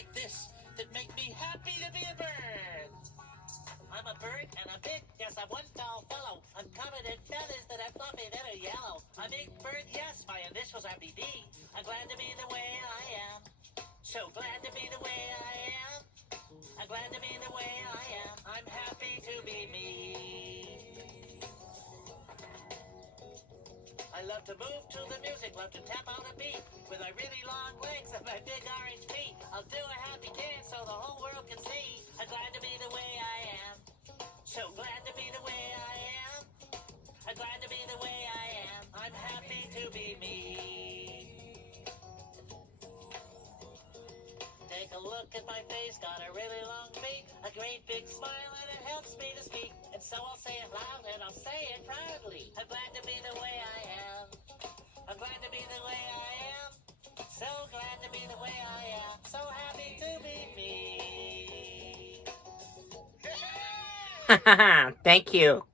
like this that make me happy to be a bird. I'm a bird and I'm big, yes, I'm one tall fellow. I'm covered in feathers that are fluffy, that are yellow. I'm a bird, yes, my initials are BD. I'm glad to be the way I am. So glad to be the way I am. I'm glad to be the way I am. I'm happy to be me. I love to move to the music, love to tap on a beat with my really long legs and my big orange feet. I'll do a happy dance so the whole world can see. I'm glad to be the way I am. So glad to be the way I am. I'm glad to be the way I am. I'm happy to be me. Take a look at my face, got a really long beak, a great big smile, and it helps me to speak. And so I'll say it loud and I'll say it proudly. I'm glad to be the way I am. I'm glad to be the way I am. So glad to be the way I am. So happy to be me. Thank you.